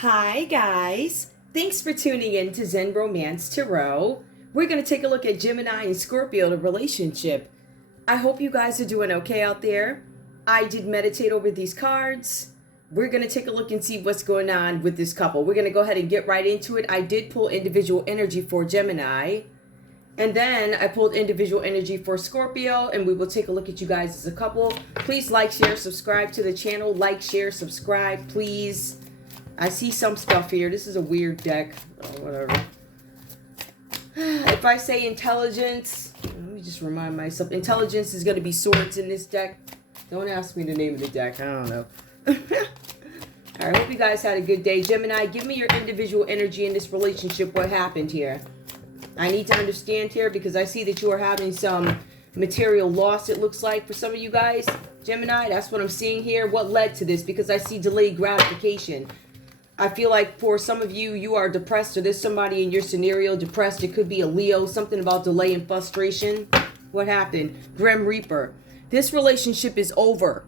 Hi guys, thanks for tuning in to Zen Romance Tarot. We're going to take a look at Gemini and Scorpio, the relationship. I hope you guys are doing okay out there. I did meditate over these cards. We're going to take a look and see what's going on with this couple. We're going to go ahead and get right into it. I did pull individual energy for Gemini. And then I pulled individual energy for Scorpio, and we will take a look at you guys as a couple. Please like, share, subscribe to the channel. Like, share, subscribe, please. I see some stuff here. This is a weird deck. Oh, whatever. If I say intelligence, let me just remind myself. Intelligence is going to be swords in this deck. Don't ask me the name of the deck. I don't know. All right, hope you guys had a good day. Gemini, give me your individual energy in this relationship. What happened here? I need to understand here because I see that you are having some material loss, it looks like, for some of you guys. Gemini, that's what I'm seeing here. What led to this? Because I see delayed gratification. I feel like for some of you, you are depressed, or there's somebody in your scenario depressed. It could be a Leo, something about delay and frustration. What happened? Grim Reaper. This relationship is over.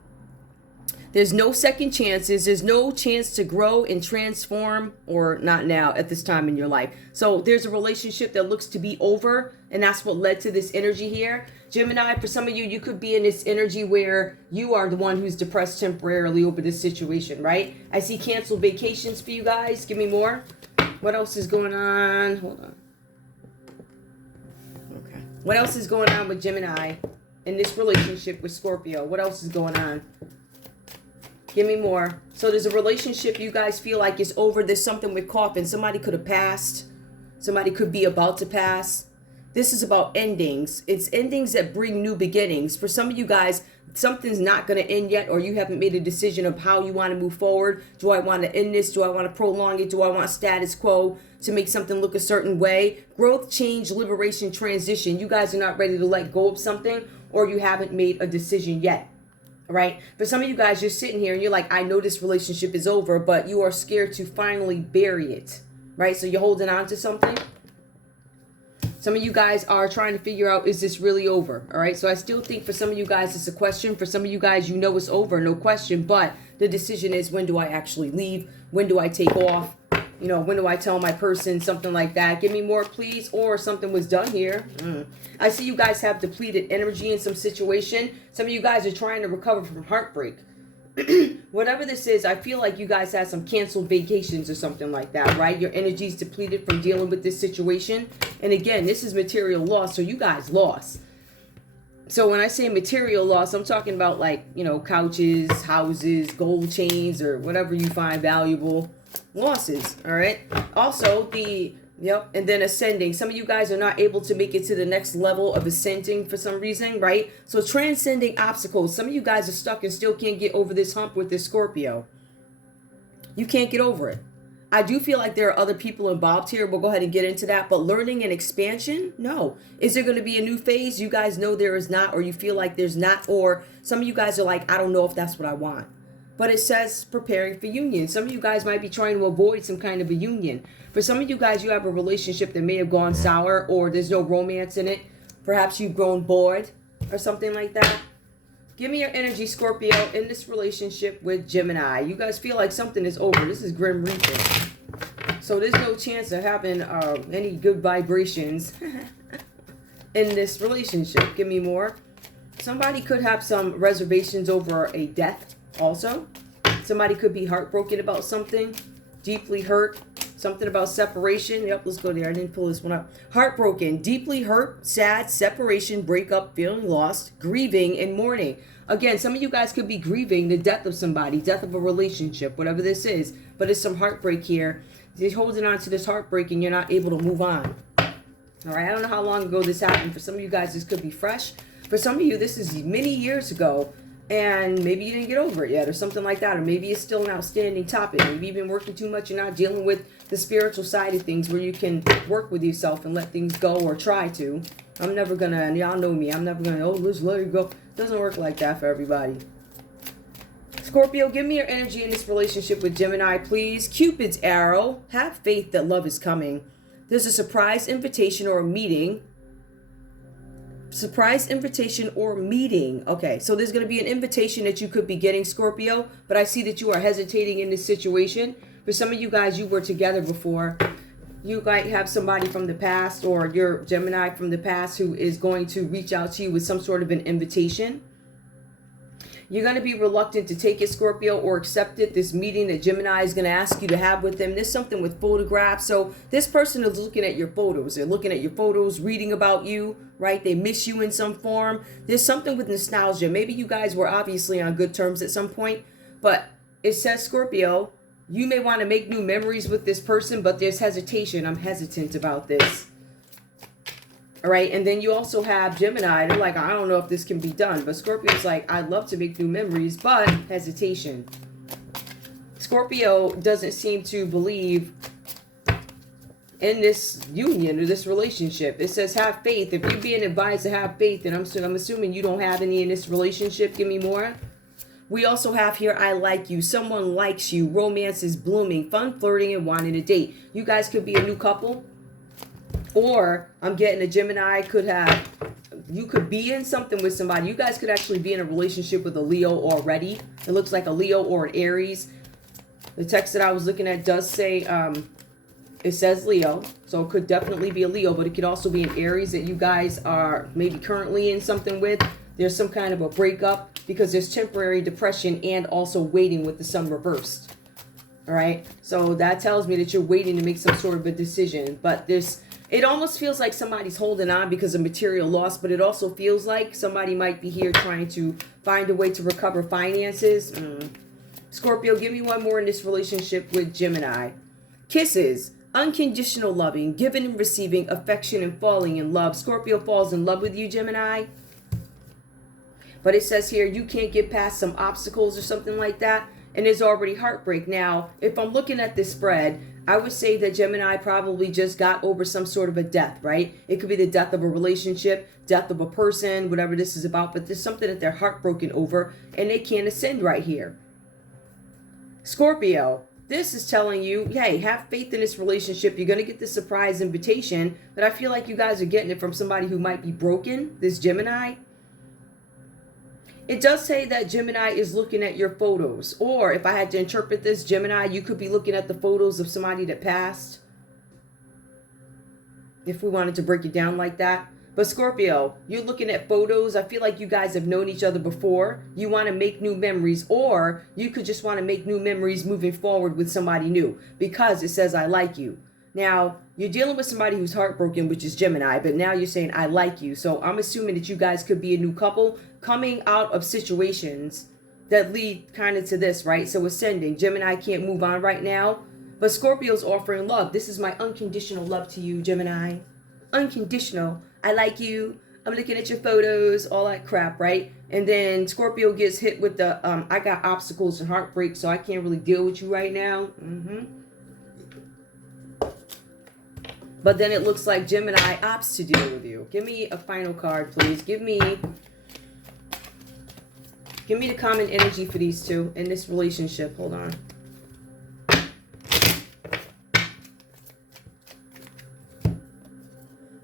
There's no second chances. There's no chance to grow and transform, or not now at this time in your life. So there's a relationship that looks to be over, and that's what led to this energy here. Gemini, for some of you, you could be in this energy where you are the one who's depressed temporarily over this situation, right? I see canceled vacations for you guys. Give me more. What else is going on? Hold on. Okay. What else is going on with Gemini in this relationship with Scorpio? What else is going on? Give me more. So there's a relationship you guys feel like is over. There's something with coffin. Somebody could have passed. Somebody could be about to pass. This is about endings. It's endings that bring new beginnings. For some of you guys, something's not going to end yet, or you haven't made a decision of how you want to move forward. Do I want to end this? Do I want to prolong it? Do I want status quo to make something look a certain way? Growth, change, liberation, transition. You guys are not ready to let go of something, or you haven't made a decision yet. Right? For some of you guys, you're sitting here and you're like, I know this relationship is over, but you are scared to finally bury it. Right? So you're holding on to something. Some of you guys are trying to figure out, is this really over? All right. So I still think for some of you guys, it's a question. For some of you guys, you know it's over, no question. But the decision is, when do I actually leave? When do I take off? You know, when do I tell my person, something like that? Give me more, please. Or something was done here. I see you guys have depleted energy in some situation. Some of you guys are trying to recover from heartbreak. Whatever this is, I feel like you guys had some canceled vacations or something like that, right? Your energy's depleted from dealing with this situation. And again, this is material loss, so you guys lost. So when I say material loss, I'm talking about, like, you know, couches, houses, gold chains, or whatever you find valuable. Losses, all right? Also, and then ascending. Some of you guys are not able to make it to the next level of ascending for some reason, right? So transcending obstacles. Some of you guys are stuck and still can't get over this hump with this Scorpio. You can't get over it. I do feel like there are other people involved here. We'll go ahead and get into that. But learning and expansion? No. Is there going to be a new phase? You guys know there is not, or you feel like there's not, or some of you guys are like, I don't know if that's what I want. But it says preparing for union. Some of you guys might be trying to avoid some kind of a union. For some of you guys, you have a relationship that may have gone sour, or there's no romance in it. Perhaps you've grown bored or something like that. Give me your energy, Scorpio, in this relationship with Gemini. You guys feel like something is over. This is Grim Reaper. So there's no chance of having any good vibrations in this relationship. Give me more. Somebody could have some reservations over a death also. Somebody could be heartbroken about something. Deeply hurt. Something about separation. Yep, let's go there. I didn't pull this one up. Heartbroken, deeply hurt, sad, separation, breakup, feeling lost, grieving, and mourning. Again, some of you guys could be grieving the death of somebody, death of a relationship, whatever this is. But there's some heartbreak here. You're holding on to this heartbreak and you're not able to move on. All right, I don't know how long ago this happened. For some of you guys, this could be fresh. For some of you, this is many years ago. And maybe you didn't get over it yet, or something like that. Or maybe it's still an outstanding topic. Maybe you've been working too much and not dealing with the spiritual side of things, where you can work with yourself and let things go, or try to. I'm never going to, and y'all know me, I'm never going to, let's let it go. It doesn't work like that for everybody. Scorpio, give me your energy in this relationship with Gemini, please. Cupid's arrow. Have faith that love is coming. There's a surprise invitation or a meeting. Surprise invitation or meeting. Okay, so there's going to be an invitation that you could be getting, Scorpio, but I see that you are hesitating in this situation. For some of you guys, you were together before. You might have somebody from the past, or your Gemini from the past, who is going to reach out to you with some sort of an invitation. You're going to be reluctant to take it, Scorpio, or accept it. This meeting that Gemini is going to ask you to have with them. There's something with photographs. So this person is looking at your photos. They're looking at your photos, reading about you, right? They miss you in some form. There's something with nostalgia. Maybe you guys were obviously on good terms at some point. But it says, Scorpio, you may want to make new memories with this person, but there's hesitation. I'm hesitant about this. All right, and then you also have Gemini. They're like, I don't know if this can be done. But Scorpio's like, I'd love to make new memories, but hesitation. Scorpio doesn't seem to believe in this union or this relationship. It says have faith. If you're being advised to have faith, and I'm assuming you don't have any in this relationship. Give me more. We also have here, I like you. Someone likes you. Romance is blooming. Fun flirting and wanting a date. You guys could be a new couple. Or I'm getting a Gemini you could be in something with somebody. You guys could actually be in a relationship with a Leo already. It looks like a Leo or an Aries. The text that I was looking at does say, it says Leo. So it could definitely be a Leo, but it could also be an Aries that you guys are maybe currently in something with. There's some kind of a breakup because there's temporary depression and also waiting with the sun reversed. All right. So that tells me that you're waiting to make some sort of a decision, but it almost feels like somebody's holding on because of material loss, but it also feels like somebody might be here trying to find a way to recover finances. Scorpio, give me one more in this relationship with Gemini. Kisses, unconditional loving, giving and receiving, affection and falling in love. Scorpio falls in love with you, Gemini. But it says here, you can't get past some obstacles or something like that. And there's already heartbreak. Now, if I'm looking at this spread, I would say that Gemini probably just got over some sort of a death, right? It could be the death of a relationship, death of a person, whatever this is about. But there's something that they're heartbroken over and they can't ascend right here. Scorpio, this is telling you, hey, have faith in this relationship. You're going to get this surprise invitation. But I feel like you guys are getting it from somebody who might be broken, this Gemini. It does say that Gemini is looking at your photos. Or if I had to interpret this, Gemini, you could be looking at the photos of somebody that passed. If we wanted to break it down like that. But Scorpio, you're looking at photos. I feel like you guys have known each other before. You want to make new memories. Or you could just want to make new memories moving forward with somebody new. Because it says, I like you. Now, you're dealing with somebody who's heartbroken, which is Gemini, but now you're saying, I like you. So I'm assuming that you guys could be a new couple coming out of situations that lead kind of to this, right? So ascending. Gemini can't move on right now, but Scorpio's offering love. This is my unconditional love to you, Gemini. Unconditional. I like you. I'm looking at your photos, all that crap, right? And then Scorpio gets hit with the, I got obstacles and heartbreak, so I can't really deal with you right now. But then it looks like Gemini opts to deal with you. Give me a final card, please. Give me the common energy for these two in this relationship. Hold on.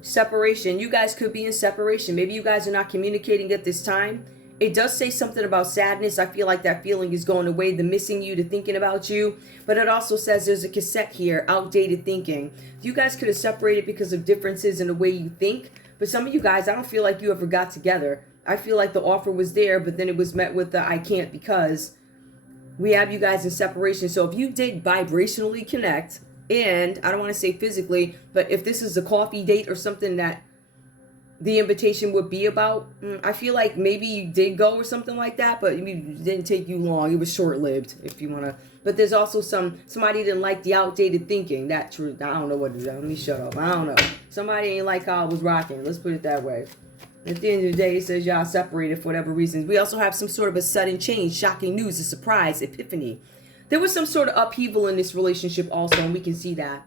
Separation. You guys could be in separation. Maybe you guys are not communicating at this time. It does say something about sadness. I feel like that feeling is going away, the missing you, the thinking about you. But it also says there's a cassette here, outdated thinking. You guys could have separated because of differences in the way you think. But some of you guys, I don't feel like you ever got together. I feel like the offer was there, but then it was met with the I can't because we have you guys in separation. So if you did vibrationally connect, and I don't want to say physically, but if this is a coffee date or something that the invitation would be about, I feel like maybe you did go or something like that, but it didn't take you long. It was short-lived, if you want to. But there's also somebody didn't like the outdated thinking. That truth. I don't know what it is. Let me shut up. I don't know. Somebody ain't like how I was rocking. Let's put it that way. At the end of the day, it says y'all separated for whatever reasons. We also have some sort of a sudden change, shocking news, a surprise, epiphany. There was some sort of upheaval in this relationship also, and we can see that.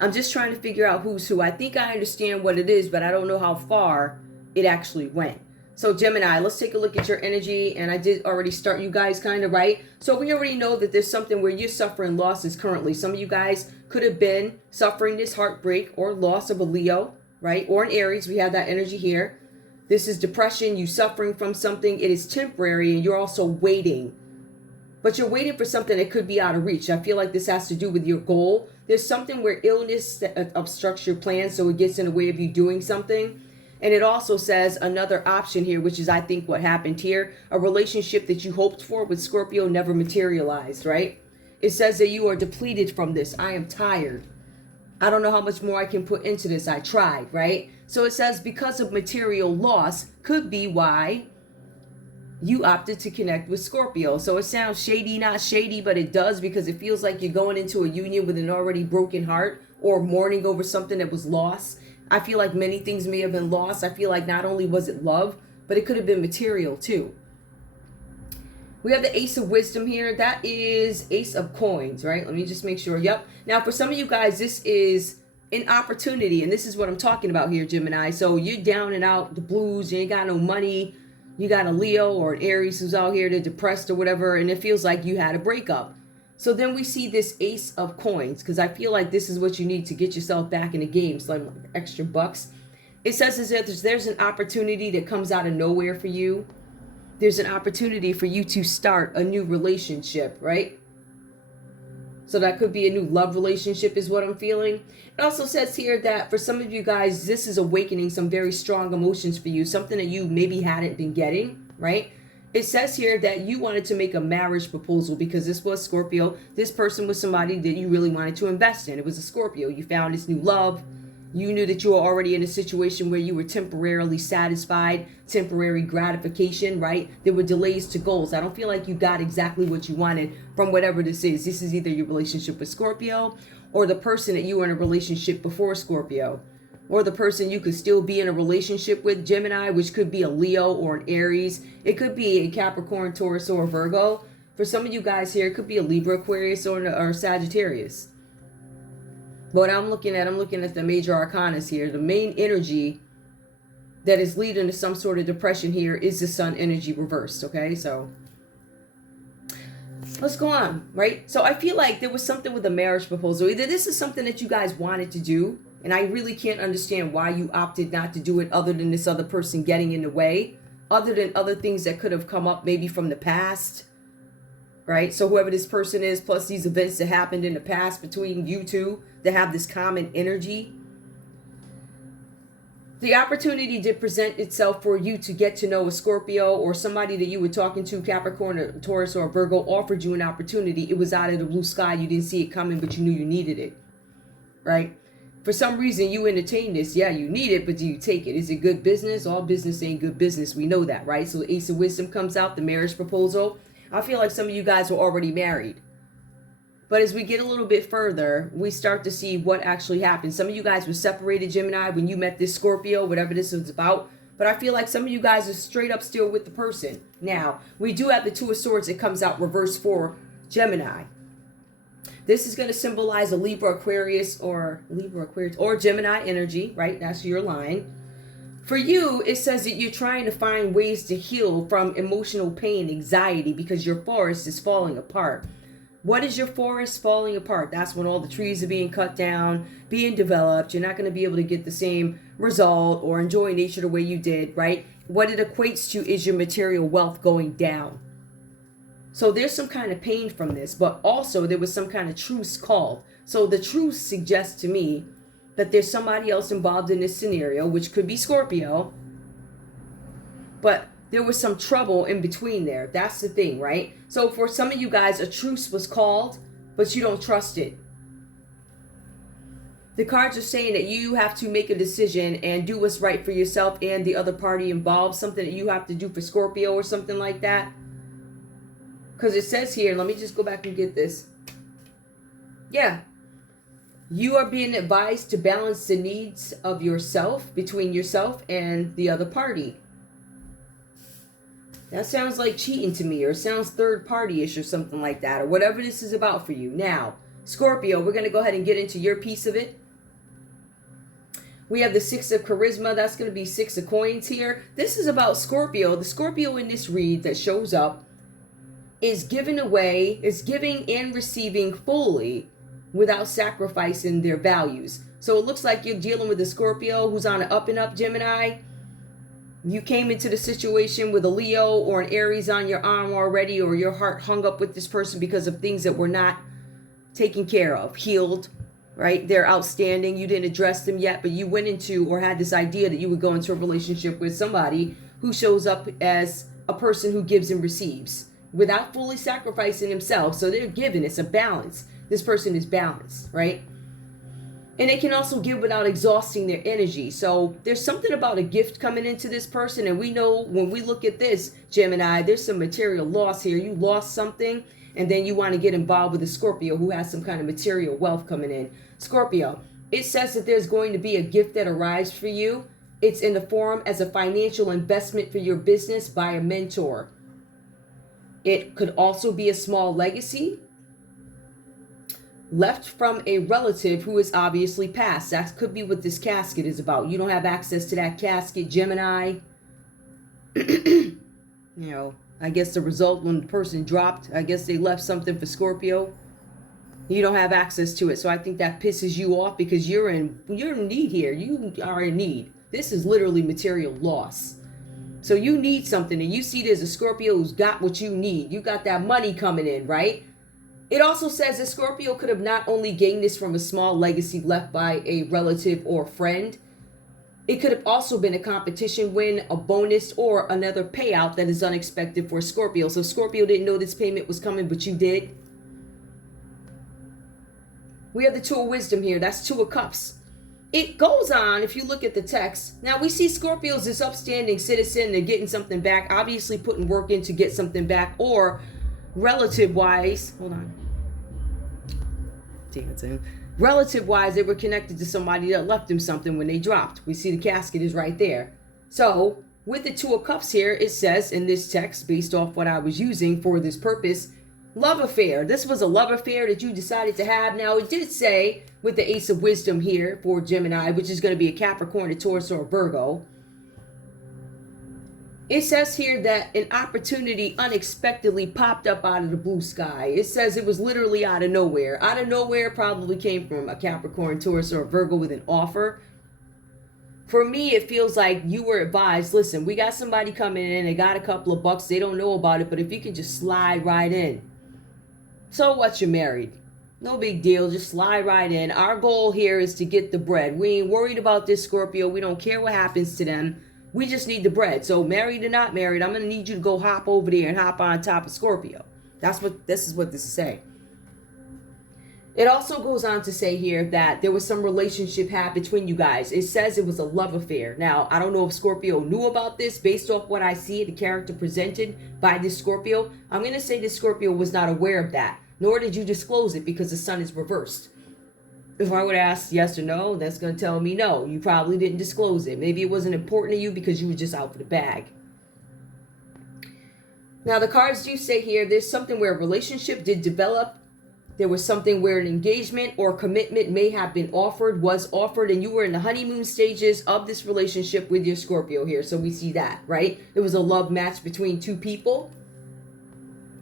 I'm just trying to figure out who's who. I think I understand what it is, but I don't know how far it actually went. So Gemini, let's take a look at your energy. And I did already start you guys kind of right. So we already know that there's something where you're suffering losses currently. Some of you guys could have been suffering this heartbreak or loss of a Leo, right? Or an Aries. We have that energy here. This is depression. You suffering from something. It is temporary, and you're also waiting but you're waiting for something that could be out of reach. I feel like this has to do with your goal. There's something where illness obstructs your plan, so it gets in the way of you doing something. And it also says another option here, which is I think what happened here. A relationship that you hoped for with Scorpio never materialized, right? It says that you are depleted from this. I am tired. I don't know how much more I can put into this. I tried, right? So it says because of material loss could be why you opted to connect with Scorpio. So it sounds shady, not shady, but it does, because it feels like you're going into a union with an already broken heart or mourning over something that was lost. I feel like many things may have been lost. I feel like not only was it love, but it could have been material too. We have the Ace of Wisdom here. That is Ace of Coins, right? Let me just make sure. Yep. Now, for some of you guys, this is an opportunity, and this is what I'm talking about here, Gemini. So you're down and out, the blues, you ain't got no money. You got a Leo or an Aries who's out here, they're depressed or whatever, and it feels like you had a breakup. So then we see this Ace of Coins, because I feel like this is what you need to get yourself back in the game, so like extra bucks. It says as if there's an opportunity that comes out of nowhere for you. There's an opportunity for you to start a new relationship, right? So that could be a new love relationship is what I'm feeling. It also says here that for some of you guys, this is awakening some very strong emotions for you, something that you maybe hadn't been getting, right? It says here that you wanted to make a marriage proposal because this was Scorpio. This person was somebody that you really wanted to invest in. It was a Scorpio. You found this new love. You knew that you were already in a situation where you were temporarily satisfied, temporary gratification, right? There were delays to goals. I don't feel like you got exactly what you wanted from whatever this is. This is either your relationship with Scorpio or the person that you were in a relationship before Scorpio, or the person you could still be in a relationship with, Gemini, which could be a Leo or an Aries. It could be a Capricorn, Taurus, or a Virgo. For some of you guys here, it could be a Libra, Aquarius, or Sagittarius. But I'm looking at the major arcanas here. The main energy that is leading to some sort of depression here is the Sun energy reversed, okay? So let's go on, right? So I feel like there was something with the marriage proposal. Either this is something that you guys wanted to do, and I really can't understand why you opted not to do it other than this other person getting in the way, other than other things that could have come up maybe from the past, right? So whoever this person is, plus these events that happened in the past between you two that have this common energy. The opportunity did present itself for you to get to know a Scorpio or somebody that you were talking to, Capricorn, or Taurus, or Virgo, offered you an opportunity. It was out of the blue sky. You didn't see it coming, but you knew you needed it, right? For some reason, you entertain this. Yeah, you need it, but do you take it? Is it good business? All business ain't good business. We know that, right? So the Ace of Wisdom comes out, the marriage proposal. I feel like some of you guys were already married. But as we get a little bit further, we start to see what actually happened. Some of you guys were separated, Gemini, when you met this Scorpio, whatever this was about. But I feel like some of you guys are straight up still with the person. Now, we do have the Two of Swords that comes out reverse for Gemini. This is going to symbolize a Libra, Aquarius, or Gemini energy, right? That's your line. For you, it says that you're trying to find ways to heal from emotional pain, anxiety, because your forest is falling apart. What is your forest falling apart? That's when all the trees are being cut down, being developed. You're not going to be able to get the same result or enjoy nature the way you did, right? What it equates to is your material wealth going down. So there's some kind of pain from this, but also there was some kind of truce called. So the truce suggests to me that there's somebody else involved in this scenario, which could be Scorpio, but there was some trouble in between there. That's the thing, right? So for some of you guys, a truce was called, but you don't trust it. The cards are saying that you have to make a decision and do what's right for yourself and the other party involved, something that you have to do for Scorpio or something like that. Because it says here, let me just go back and get this. Yeah. You are being advised to balance the needs of yourself, between yourself and the other party. That sounds like cheating to me, or it sounds third party-ish or something like that, or whatever this is about for you. Now, Scorpio, we're going to go ahead and get into your piece of it. We have the Six of Charisma. That's going to be Six of Coins here. This is about Scorpio. The Scorpio in this read that shows up is giving away, is giving and receiving fully without sacrificing their values. So it looks like you're dealing with a Scorpio who's on an up and up, Gemini. You came into the situation with a Leo or an Aries on your arm already, or your heart hung up with this person because of things that were not taken care of, healed, right? They're outstanding. You didn't address them yet, but you went into or had this idea that you would go into a relationship with somebody who shows up as a person who gives and receives without fully sacrificing himself. So they're giving. It's a balance. This person is balanced, right? And they can also give without exhausting their energy. So there's something about a gift coming into this person. And we know when we look at this, Gemini, there's some material loss here. You lost something, and then you want to get involved with a Scorpio who has some kind of material wealth coming in. Scorpio, it says that there's going to be a gift that arrives for you. It's in the form as a financial investment for your business by a mentor. It could also be a small legacy left from a relative who is obviously passed. That could be what this casket is about. You don't have access to that casket, Gemini. You know, I guess the result when the person dropped, I guess they left something for Scorpio. You don't have access to it. So I think that pisses you off because you're in need here. You are in need. This is literally material loss. So you need something, and you see there's a Scorpio who's got what you need. You got that money coming in, right? It also says that Scorpio could have not only gained this from a small legacy left by a relative or friend, it could have also been a competition win, a bonus, or another payout that is unexpected for Scorpio. So Scorpio didn't know this payment was coming, but you did. We have the Two of Wisdom here. That's Two of Cups. It goes on, if you look at the text. Now, we see Scorpios as upstanding citizen. They're getting something back, obviously putting work in to get something back, or relative-wise, hold on. Relative-wise, they were connected to somebody that left them something when they dropped. We see the casket is right there. So, with the Two of Cups here, it says in this text, based off what I was using for this purpose, love affair. This was a love affair that you decided to have. Now, it did say with the Ace of Wisdom here for Gemini, which is going to be a Capricorn, a Taurus, or a Virgo. It says here that an opportunity unexpectedly popped up out of the blue sky. It says it was literally out of nowhere. Out of nowhere probably came from a Capricorn, Taurus, or a Virgo with an offer. For me, it feels like you were advised, listen, we got somebody coming in, they got a couple of bucks, they don't know about it, but if you can just slide right in. So what, you're married? No big deal, just slide right in. Our goal here is to get the bread. We ain't worried about this Scorpio. We don't care what happens to them. We just need the bread. So married or not married, I'm going to need you to go hop over there and hop on top of Scorpio. This is what this is saying. It also goes on to say here that there was some relationship had between you guys. It says it was a love affair. Now, I don't know if Scorpio knew about this based off what I see, the character presented by this Scorpio. I'm going to say this Scorpio was not aware of that, nor did you disclose it because the sun is reversed. If I would ask yes or no, that's going to tell me no. You probably didn't disclose it. Maybe it wasn't important to you because you were just out for the bag. Now, the cards do say here, there's something where a relationship did develop. There was something where an engagement or commitment may have been offered, was offered, and you were in the honeymoon stages of this relationship with your Scorpio here. So we see that, right? It was a love match between two people.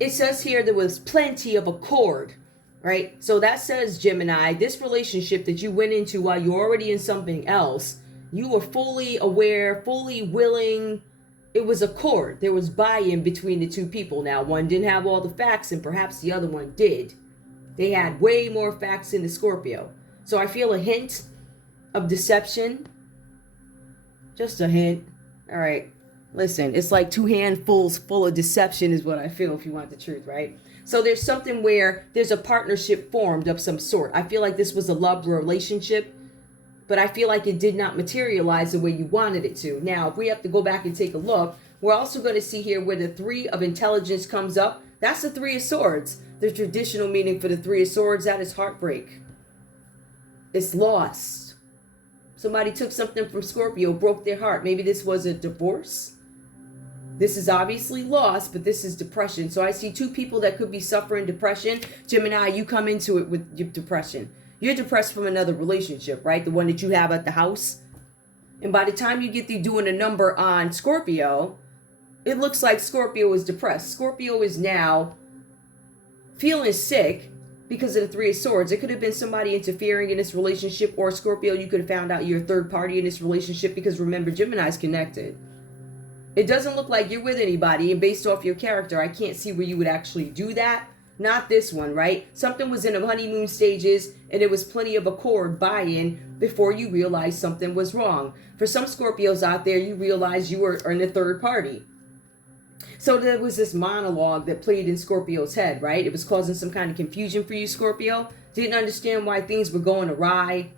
It says here there was plenty of accord, right? So that says, Gemini, this relationship that you went into while you're already in something else, you were fully aware, fully willing. It was accord. There was buy-in between the two people. Now, one didn't have all the facts, and perhaps the other one did. They had way more facts in the Scorpio. So I feel a hint of deception. Just a hint. All right. Listen, it's like two handfuls full of deception is what I feel if you want the truth, right? So there's something where there's a partnership formed of some sort. I feel like this was a love relationship, but I feel like it did not materialize the way you wanted it to. Now, if we have to go back and take a look, we're also going to see here where the Three of Intelligence comes up. That's the Three of Swords. The traditional meaning for the Three of Swords, that is heartbreak. It's lost. Somebody took something from Scorpio, broke their heart. Maybe this was a divorce. This is obviously loss, but this is depression. So I see two people that could be suffering depression. Gemini, you come into it with your depression. You're depressed from another relationship, right? The one that you have at the house. And by the time you get through doing a number on Scorpio, it looks like Scorpio is depressed. Scorpio is now feeling sick because of the Three of Swords. It could have been somebody interfering in this relationship, or Scorpio, you could have found out you're a third party in this relationship because remember, Gemini's connected. It doesn't look like you're with anybody, and based off your character, I can't see where you would actually do that. Not this one, right? Something was in the honeymoon stages, and there was plenty of accord buy-in before you realized something was wrong. For some Scorpios out there, you realize you were in a third party. So there was this monologue that played in Scorpio's head, right? It was causing some kind of confusion for you, Scorpio. Didn't understand why things were going awry.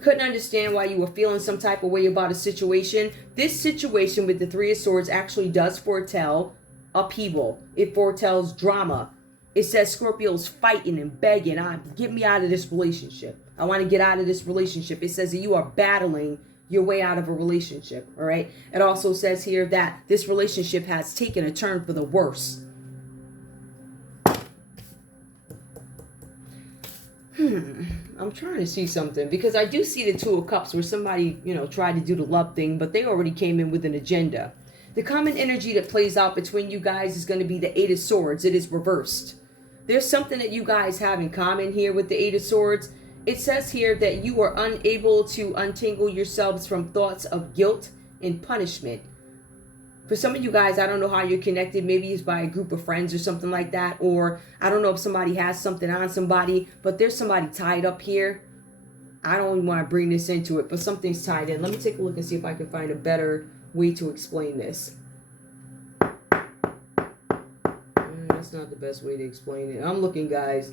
Couldn't understand why you were feeling some type of way about a situation. This situation with the Three of Swords actually does foretell upheaval. It foretells drama. It says Scorpio's fighting and begging, get me out of this relationship. I want to get out of this relationship. It says that you are battling your way out of a relationship, all right? It also says here that this relationship has taken a turn for the worse. I'm trying to see something, because I do see the Two of Cups where somebody, tried to do the love thing, but they already came in with an agenda. The common energy that plays out between you guys is going to be the Eight of Swords. It is reversed. There's something that you guys have in common here with the Eight of Swords. It says here that you are unable to untangle yourselves from thoughts of guilt and punishment. For some of you guys, I don't know how you're connected. Maybe it's by a group of friends or something like that. Or I don't know if somebody has something on somebody, but there's somebody tied up here. I don't even want to bring this into it, but something's tied in. Let me take a look and see if I can find a better way to explain this. That's not the best way to explain it. I'm looking, guys.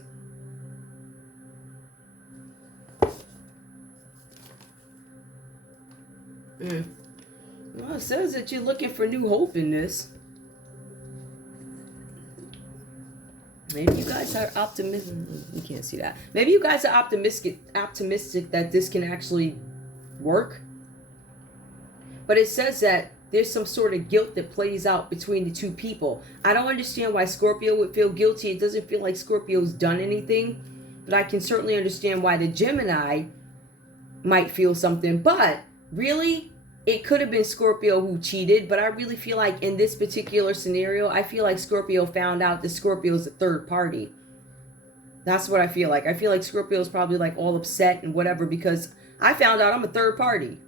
Well, it says that you're looking for new hope in this. Maybe you guys are optimistic. You can't see that. Maybe you guys are optimistic that this can actually work. But it says that there's some sort of guilt that plays out between the two people. I don't understand why Scorpio would feel guilty. It doesn't feel like Scorpio's done anything. But I can certainly understand why the Gemini might feel something. But really, it could have been Scorpio who cheated, but I really feel like in this particular scenario, I feel like Scorpio found out that Scorpio is a third party. That's what I feel like. I feel like Scorpio is probably like all upset and whatever because I found out I'm a third party.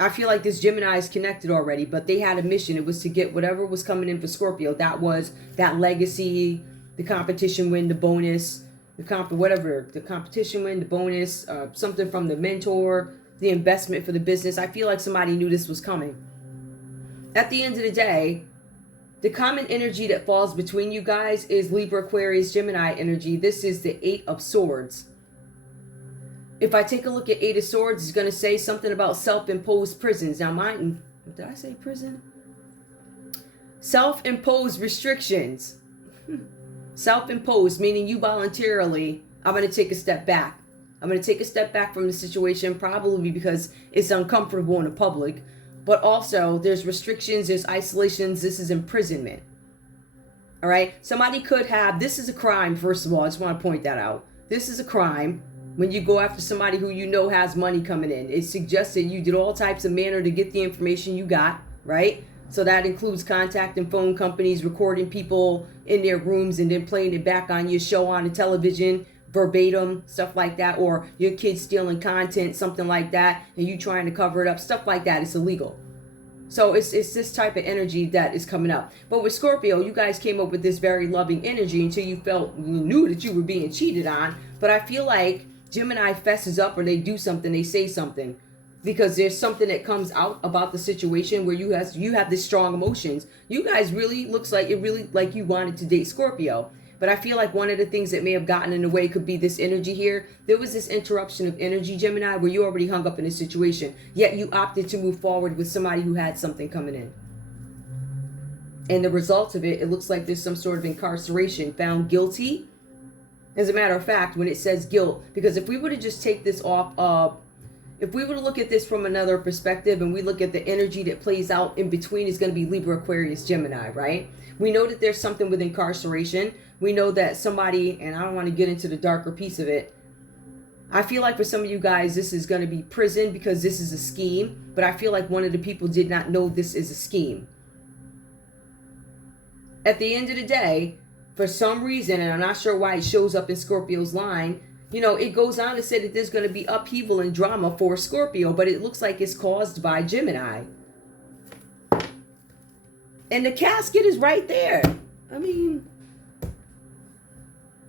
I feel like this Gemini is connected already, but they had a mission. It was to get whatever was coming in for Scorpio. That was that legacy, the competition win, the bonus, the competition win, the bonus, something from the mentor, the investment for the business. I feel like somebody knew this was coming. At the end of the day, the common energy that falls between you guys is Libra, Aquarius, Gemini energy. This is the Eight of Swords. If I take a look at Eight of Swords, it's going to say something about self-imposed prisons. Now, did I say prison? Self-imposed restrictions. Self-imposed, meaning you voluntarily, I'm going to take a step back. I'm going to take a step back from the situation, probably because it's uncomfortable in the public. But also, there's restrictions, there's isolations, this is imprisonment. All right? Somebody could have, this is a crime, first of all. I just want to point that out. This is a crime when you go after somebody who you know has money coming in. It suggests that you did all types of manner to get the information you got, right? So that includes contacting phone companies, recording people in their rooms, and then playing it back on your show on the television, verbatim, stuff like that, or your kids stealing content, something like that, and you trying to cover it up, stuff like that. It's illegal. So it's this type of energy that is coming up. But with Scorpio, you guys came up with this very loving energy until you knew that you were being cheated on. But I feel like Gemini fesses up, or they do something, they say something, because there's something that comes out about the situation where you have this strong emotions. You guys really, looks like it really like you wanted to date Scorpio. But I feel like one of the things that may have gotten in the way could be this energy here. There was this interruption of energy, Gemini, where you already hung up in this situation, yet you opted to move forward with somebody who had something coming in. And the result of it, it looks like there's some sort of incarceration, found guilty. As a matter of fact, when it says guilt, because if we were to just take this off, if we were to look at this from another perspective and we look at the energy that plays out in between, is going to be Libra, Aquarius, Gemini, right? We know that there's something with incarceration. We know that somebody, and I don't want to get into the darker piece of it. I feel like for some of you guys, this is going to be prison because this is a scheme. But I feel like one of the people did not know this is a scheme. At the end of the day, for some reason, and I'm not sure why it shows up in Scorpio's line, You know, it goes on to say that there's going to be upheaval and drama for Scorpio, but it looks like it's caused by Gemini. And the casket is right there. I mean,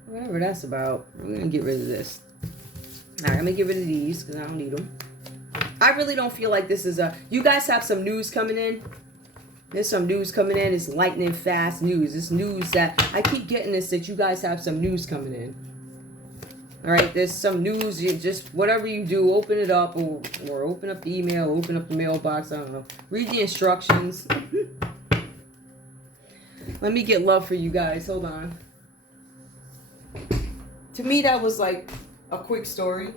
whatever that's about. I'm going to get rid of this. All right, I'm going to get rid of these because I don't need them. I really don't feel like this is a... You guys have some news coming in. There's some news coming in. It's lightning fast news. It's news that... I keep getting this, that you guys have some news coming in. All right, there's some news. You just... Whatever you do, open it up or open up the email, open up the mailbox. I don't know. Read the instructions. Let me get love for you guys. Hold on. To me, that was like a quick story.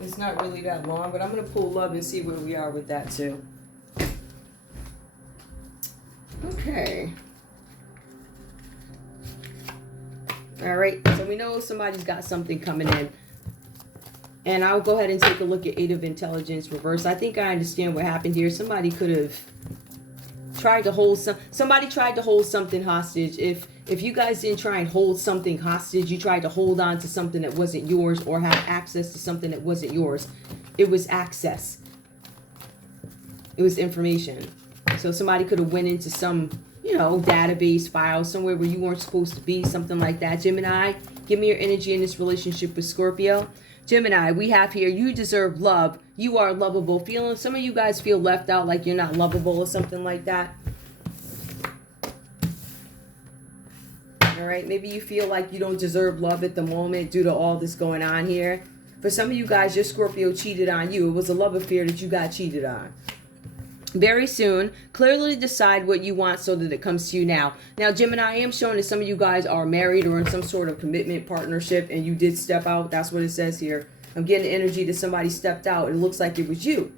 It's not really that long, but I'm going to pull love and see where we are with that too. Okay. All right. So we know somebody's got something coming in. And I'll go ahead and take a look at 8 of Intelligence reverse. I think I understand what happened here. Somebody could have tried to hold somebody tried to hold something hostage. If you guys didn't try and hold something hostage, you tried to hold on to something that wasn't yours or have access to something that wasn't yours. It was access. It was information. So somebody could have went into some, you know, database file somewhere where you weren't supposed to be, something like that. Gemini, give me your energy in this relationship with Scorpio. Gemini, we have here, you deserve love. You are lovable. Some of you guys feel left out, like you're not lovable or something like that. All right, maybe you feel like you don't deserve love at the moment due to all this going on here. For some of you guys, your Scorpio cheated on you. It was a love affair that you got cheated on. Very soon, clearly decide what you want so that it comes to you now. Now, Gemini, I am showing that some of you guys are married or in some sort of commitment partnership and you did step out. That's what it says here. I'm getting the energy that somebody stepped out. It looks like it was you.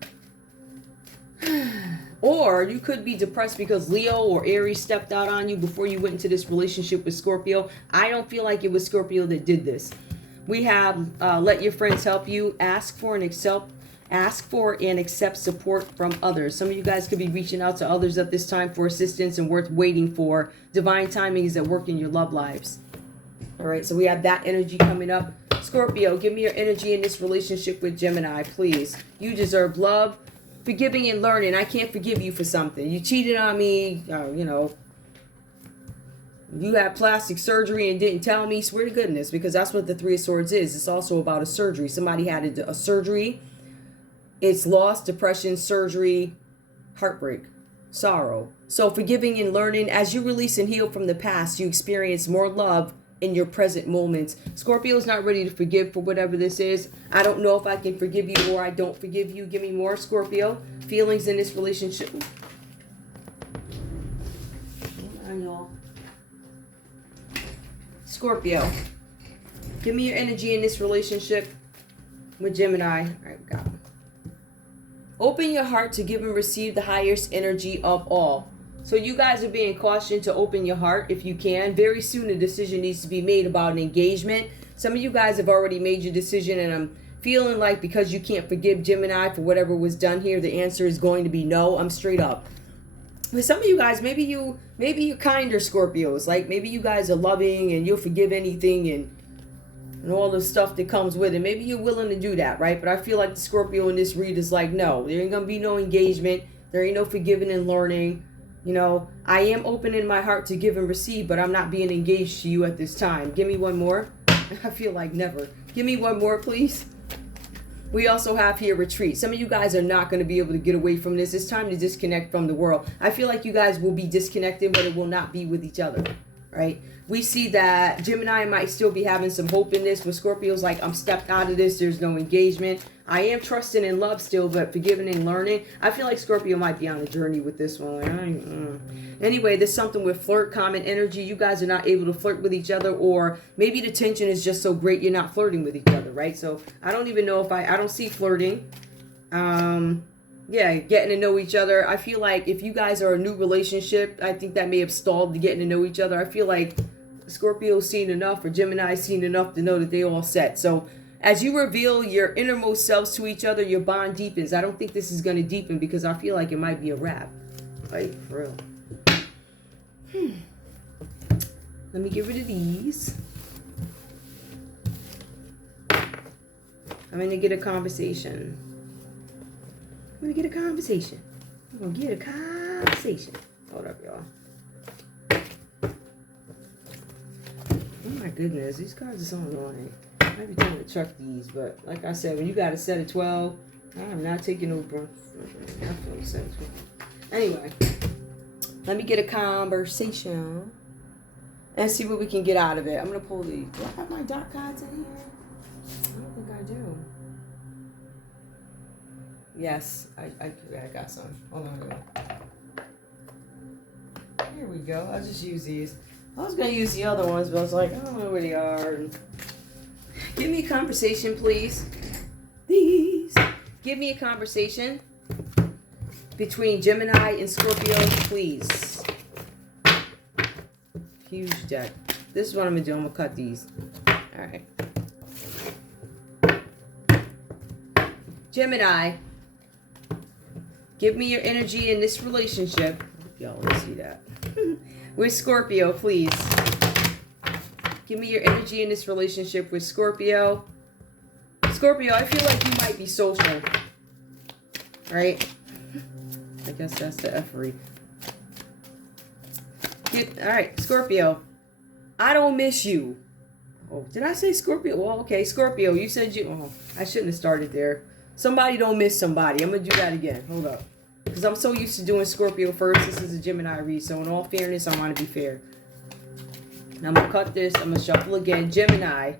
Or you could be depressed because Leo or Aries stepped out on you before you went into this relationship with Scorpio. I don't feel like it was Scorpio that did this. We have let your friends help you. Ask for and accept support from others. Some of you guys could be reaching out to others at this time for assistance and worth waiting for. Divine timing is at work in your love lives. All right, so we have that energy coming up. Scorpio, give me your energy in this relationship with Gemini, please. You deserve love, forgiving and learning. I can't forgive you for something. You cheated on me, you know. You had plastic surgery and didn't tell me. Swear to goodness, because that's what the 3 of Swords is. It's also about a surgery. Somebody had a surgery. It's loss, depression, surgery, heartbreak, sorrow. So forgiving and learning. As you release and heal from the past, you experience more love in your present moments. Scorpio is not ready to forgive for whatever this is. I don't know if I can forgive you or I don't forgive you. Give me more, Scorpio. Feelings in this relationship. Hold on, y'all. Scorpio, give me your energy in this relationship with Gemini. All right, we got it. Open your heart to give and receive the highest energy of all. So you guys are being cautioned to open your heart if you can. Very soon a decision needs to be made about an engagement. Some of you guys have already made your decision, and I'm feeling like because you can't forgive Gemini for whatever was done here, the answer is going to be no. I'm straight up. But some of you guys, maybe you're kinder Scorpios. Like maybe you guys are loving and you'll forgive anything and all the stuff that comes with it. Maybe you're willing to do that, right? But I feel like the Scorpio in this read is like, no, there ain't going to be no engagement. There ain't no forgiving and learning. You know, I am opening my heart to give and receive, but I'm not being engaged to you at this time. Give me one more. I feel like never. Give me one more, please. We also have here retreat. Some of you guys are not going to be able to get away from this. It's time to disconnect from the world. I feel like you guys will be disconnected, but it will not be with each other, right? We see that Gemini might still be having some hope in this, but Scorpio's like, I'm stepped out of this. There's no engagement. I am trusting in love still, but forgiving and learning. I feel like Scorpio might be on a journey with this one. Anyway, there's something with flirt, common energy. You guys are not able to flirt with each other, or maybe the tension is just so great you're not flirting with each other, right? So I don't even know if I don't see flirting. Yeah, getting to know each other. I feel like if you guys are a new relationship, I think that may have stalled the getting to know each other. I feel like Scorpio's seen enough, or Gemini's seen enough to know that they all set. So as you reveal your innermost selves to each other, your bond deepens. I don't think this is going to deepen because I feel like it might be a wrap. Like, for real. Let me get rid of these. I'm going to get a conversation. I'm going to get a conversation. I'm going to get a conversation. Hold up, y'all. Oh my goodness, these cards are so annoying. I might be trying to chuck these, but like I said, when you got a set of 12, I'm not taking no breath. Anyway, let me get a conversation and see what we can get out of it. I'm going to pull these. Do I have my dot cards in here? I don't think I do. Yes, I got some. Hold on. Here we go. I'll just use these. I was going to use the other ones, but I was like, I don't know where they are. Give me a conversation, please. Please. Give me a conversation between Gemini and Scorpio, please. Huge deck. This is what I'm going to do. I'm going to cut these. All right. Gemini, give me your energy in this relationship. Y'all want to see that. With Scorpio, please. Give me your energy in this relationship with Scorpio. Scorpio, I feel like you might be social. Right? I guess that's the effery. Alright, Scorpio. I don't miss you. Oh, did I say Scorpio? Well, okay, Scorpio, you said you... Oh, I shouldn't have started there. Somebody don't miss somebody. I'm going to do that again. Hold up. Because I'm so used to doing Scorpio first. This is a Gemini read. So in all fairness, I want to be fair. Now I'm going to cut this. I'm going to shuffle again. Gemini.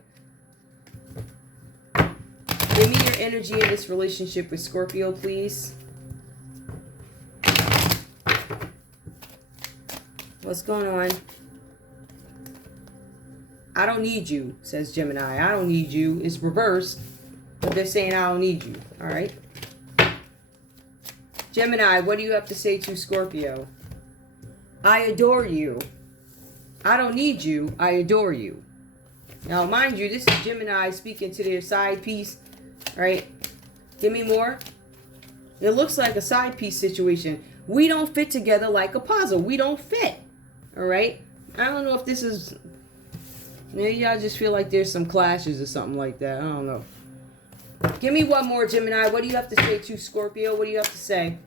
Give me your energy in this relationship with Scorpio, please. What's going on? I don't need you, says Gemini. I don't need you. It's reversed. But they're saying I don't need you. All right. Gemini, what do you have to say to Scorpio? I adore you. I don't need you. I adore you. Now, mind you, this is Gemini speaking to their side piece, right? Give me more. It looks like a side piece situation. We don't fit together like a puzzle. We don't fit. All right? I don't know if this is... Maybe I just feel like there's some clashes or something like that. I don't know. Give me one more, Gemini. What do you have to say to Scorpio? What do you have to say?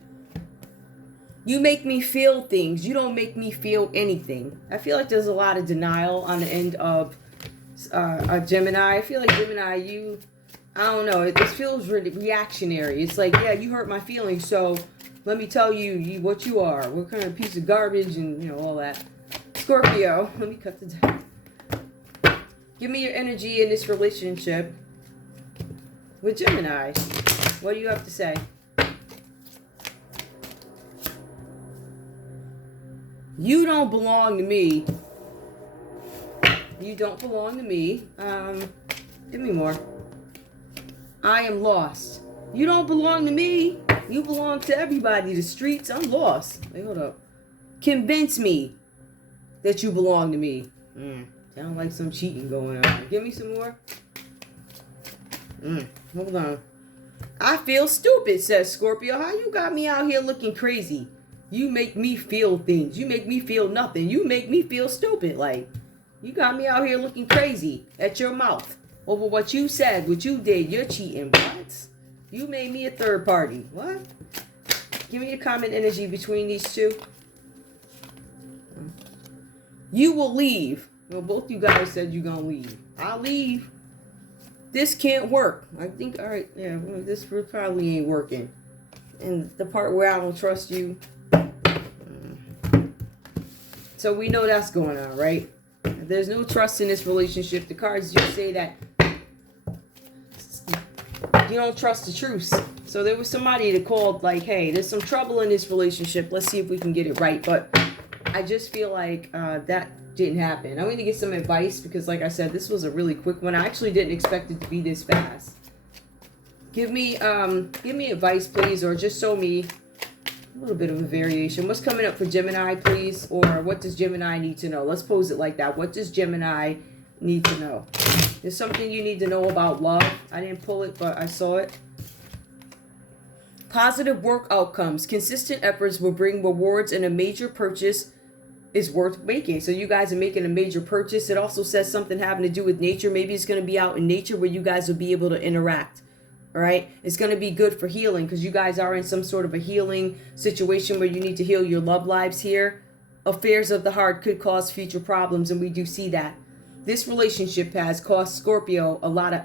You make me feel things. You don't make me feel anything. I feel like there's a lot of denial on the end of a Gemini. I feel like Gemini, I don't know. This feels really reactionary. It's like, yeah, you hurt my feelings, so let me tell you what you are. What kind of piece of garbage and, all that. Scorpio, let me cut the deck. Give me your energy in this relationship with Gemini. What do you have to say? You don't belong to me. You don't belong to me. Give me more. I am lost. You don't belong to me. You belong to everybody. The streets. I'm lost. Wait, hold up. Convince me that you belong to me. Sound like some cheating going on. Give me some more. Hold on. I feel stupid, says Scorpio. How you got me out here looking crazy? You make me feel things. You make me feel nothing. You make me feel stupid. Like, you got me out here looking crazy at your mouth over what you said, what you did. You're cheating. What? You made me a third party. What? Give me a common energy between these two. You will leave. Well, both you guys said you're going to leave. I'll leave. This can't work. I think, all right, yeah, well, this probably ain't working. And the part where I don't trust you. So we know that's going on, right? There's no trust in this relationship. The cards just say that you don't trust the truth. So there was somebody that called like, hey, there's some trouble in this relationship. Let's see if we can get it right. But I just feel like that didn't happen. I'm going to get some advice because, like I said, this was a really quick one. I actually didn't expect it to be this fast. Give me advice, please, or just show me a little bit of a variation. What's coming up for Gemini, please? Or what does Gemini need to know? Let's pose it like that. What does Gemini need to know? There's something you need to know about love. I didn't pull it, but I saw it. Positive work outcomes. Consistent efforts will bring rewards, and a major purchase is worth making. So you guys are making a major purchase. It also says something having to do with nature. Maybe it's going to be out in nature where you guys will be able to interact All right, it's going to be good for healing because you guys are in some sort of a healing situation where you need to heal your love lives here. Affairs of the heart could cause future problems, and we do see that. This relationship has caused Scorpio a lot of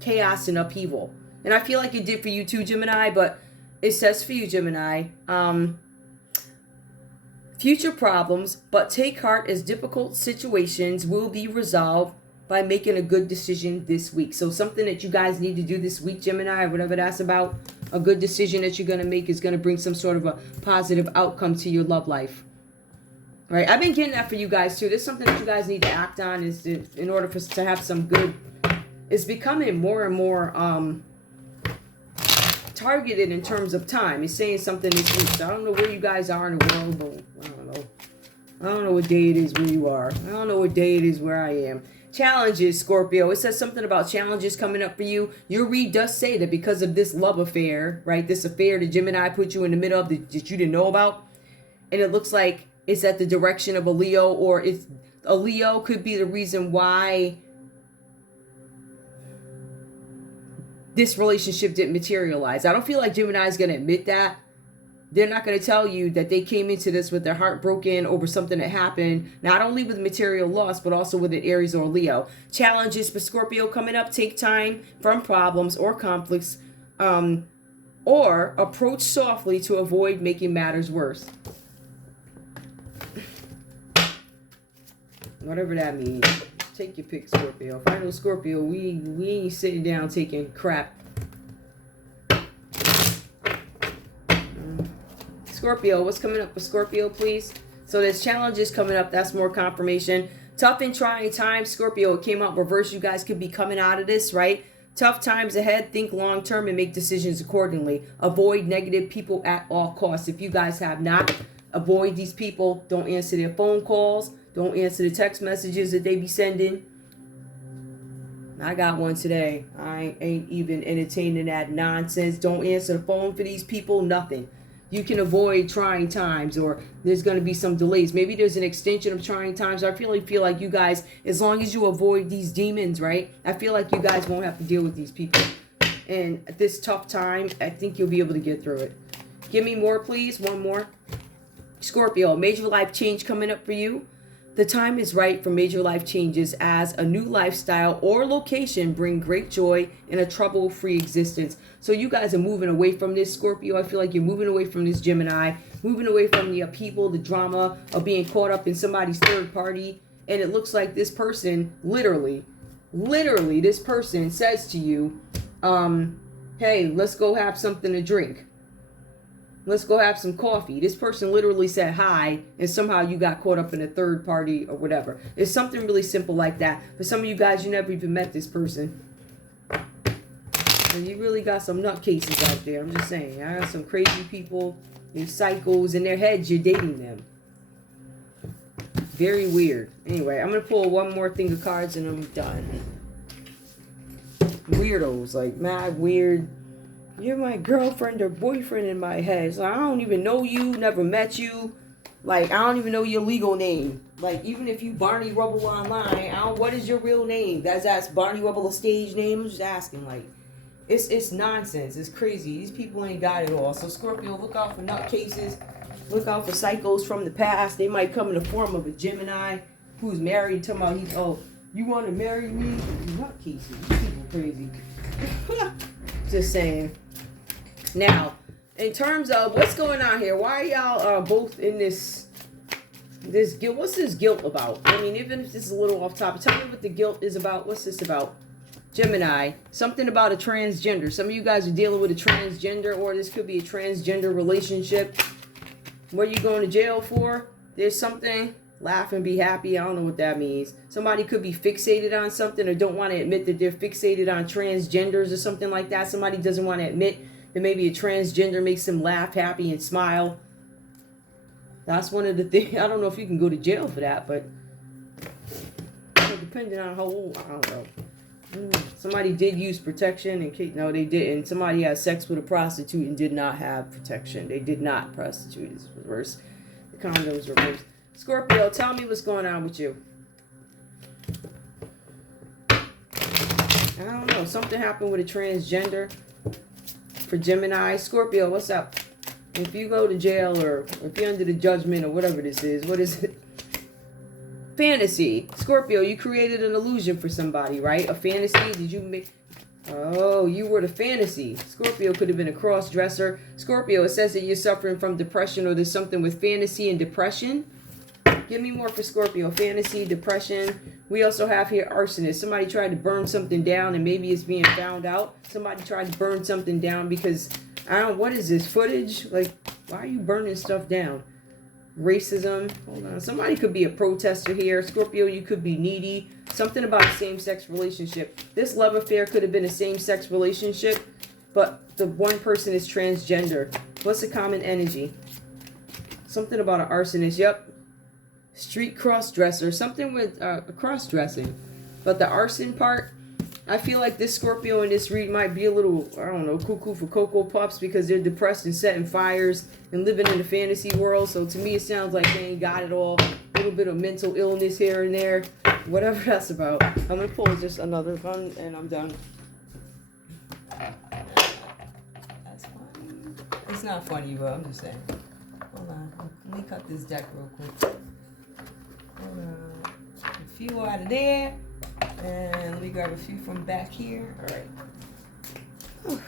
chaos and upheaval. And I feel like it did for you too, Gemini, but it says for you, Gemini, future problems, but take heart as difficult situations will be resolved by making a good decision this week. So something that you guys need to do this week, Gemini, whatever that's about, a good decision that you're going to make is going to bring some sort of a positive outcome to your love life. All right, I've been getting that for you guys too. There's something that you guys need to act on in order for to have some good. It's becoming more and more targeted in terms of time. It's saying something this week. So I don't know where you guys are in the world, but I don't know. I don't know what day it is where you are. I don't know what day it is where I am. Challenges, Scorpio. It says something about challenges coming up for you. Your read does say that because of this love affair, right? This affair that Gemini put you in the middle of that you didn't know about. And it looks like it's at the direction of a Leo, or it's a Leo could be the reason why this relationship didn't materialize. I don't feel like Gemini is going to admit that. They're not going to tell you that they came into this with their heart broken over something that happened, not only with material loss, but also with an Aries or Leo. Challenges for Scorpio coming up. Take time from problems or conflicts, or approach softly to avoid making matters worse. Whatever that means. Take your pick, Scorpio. If I know Scorpio, we ain't sitting down taking crap. Scorpio, what's coming up for Scorpio, please? So there's challenges coming up. That's more confirmation. Tough and trying times, Scorpio. It came out reverse. You guys could be coming out of this, right? Tough times ahead. Think long term and make decisions accordingly. Avoid negative people at all costs. If you guys have not, avoid these people. Don't answer their phone calls. Don't answer the text messages that they be sending. I got one today. I ain't even entertaining that nonsense. Don't answer the phone for these people. Nothing. You can avoid trying times, or there's going to be some delays. Maybe there's an extension of trying times. I really feel like you guys, as long as you avoid these demons, right? I feel like you guys won't have to deal with these people. And at this tough time, I think you'll be able to get through it. Give me more, please. One more. Scorpio, major life change coming up for you. The time is right for major life changes as a new lifestyle or location bring great joy in a trouble-free existence. So you guys are moving away from this, Scorpio. I feel like you're moving away from this, Gemini. Moving away from the upheaval, the drama of being caught up in somebody's third party. And it looks like this person, literally, this person says to you, hey, let's go have something to drink. Let's go have some coffee. This person literally said hi, and somehow you got caught up in a third party or whatever. It's something really simple like that. For some of you guys, you never even met this person. And you really got some nutcases out there. I'm just saying. I got some crazy people, these psychos in their heads. You're dating them. Very weird. Anyway, I'm going to pull one more thing of cards and I'm done. Weirdos. Like, mad weird. You're my girlfriend or boyfriend in my head. So I don't even know you, never met you. Like, I don't even know your legal name. Like, even if you Barney Rubble online, what is your real name? That's Barney Rubble a stage name? I'm just asking, like, it's nonsense. It's crazy. These people ain't got it all. So, Scorpio, look out for nutcases. Look out for psychos from the past. They might come in the form of a Gemini who's married. Talking about, you want to marry me? Nutcases. These people crazy. Just saying. Now, in terms of what's going on here, why are y'all both in this guilt? What's this guilt about? I mean, even if this is a little off topic, tell me what the guilt is about. What's this about? Gemini, something about a transgender. Some of you guys are dealing with a transgender, or this could be a transgender relationship. What are you going to jail for? There's something. Laugh and be happy. I don't know what that means. Somebody could be fixated on something or don't want to admit that they're fixated on transgenders or something like that. Somebody doesn't want to admit that maybe a transgender makes them laugh, happy, and smile. That's one of the things. I don't know if you can go to jail for that, but depending on how old, I don't know. Somebody did use protection in case, no, they didn't. Somebody had sex with a prostitute and did not have protection. They did not prostitute. It's reverse. The condoms reversed. Scorpio, tell me what's going on with you. I don't know. Something happened with a transgender. for Gemini. Scorpio, what's up? If you go to jail or if you're under the judgment or whatever this is, what is it? Fantasy. Scorpio, you created an illusion for somebody, right? A fantasy. Did you make... Oh, you were the fantasy. Scorpio could have been a cross-dresser. Scorpio, it says that you're suffering from depression or there's something with fantasy and depression. Give me more for Scorpio. Fantasy, depression. We also have here arsonist. Somebody tried to burn something down and maybe it's being found out. Somebody tried to burn something down because, I don't know, what is this? Footage? Like, why are you burning stuff down? Racism. Hold on. Somebody could be a protester here. Scorpio, you could be needy. Something about a same-sex relationship. This love affair could have been a same-sex relationship, but the one person is transgender. What's the common energy? Something about an arsonist. Yep. Street cross-dresser. Something with cross-dressing. But the arson part, I feel like this Scorpio in this read might be a little, I don't know, cuckoo for Cocoa Puffs because they're depressed and setting fires and living in the fantasy world. So to me, it sounds like they ain't got it all. A little bit of mental illness here and there. Whatever that's about. I'm going to pull just another one and I'm done. That's funny. It's not funny, but I'm just saying. Hold on. Let me cut this deck real quick. A few out of there. And let me grab a few from back here. All right.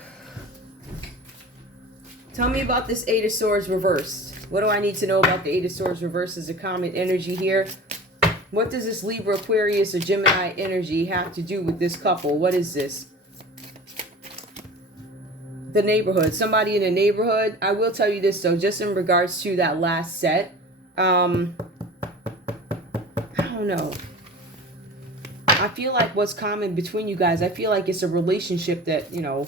Tell me about this Eight of Swords reversed. What do I need to know about the Eight of Swords reversed as a common energy here? What does this Libra, Aquarius, or Gemini energy have to do with this couple? What is this? The neighborhood. Somebody in the neighborhood. I will tell you this, though, just in regards to that last set. I don't know. I feel like what's common between you guys, I feel like it's a relationship that, you know,